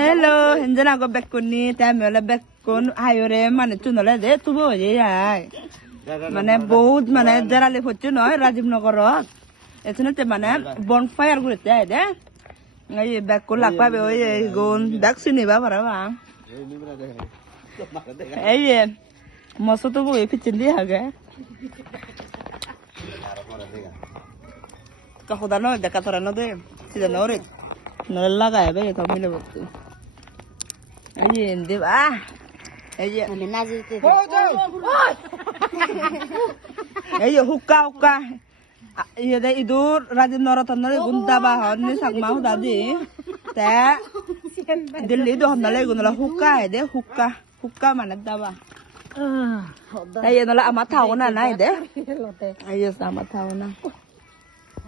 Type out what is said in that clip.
Hello, hiện giờ có bẹt con ni, tại mình là bẹt con hai rồi mà nó chun nó là để tu bổ vậy à. Mà này বহুত মানে যারা লে হচ্ছে নয় রাজীবনগরত এখানে তে মানে বনফায়ার করতে আই দে এই ব্যাক কো লাগ পাবে ওই গুন ব্যাক চিনিবা পারবা এই মসো তো বই পিছিন দি হাগে কা খোদা ন দেখা তোরা ন দে সিদা নরে ন লাগায় বে তো মিলে বস্তু এই দেবা এই যে আমি না যেতে এই hookah iya deh itu rajin norotan nale gunda bahon ni sakma huda di te delhi do nale gunala hukka deh hukka mana daba ay nala amat tahu na na deh ayo sama tahu na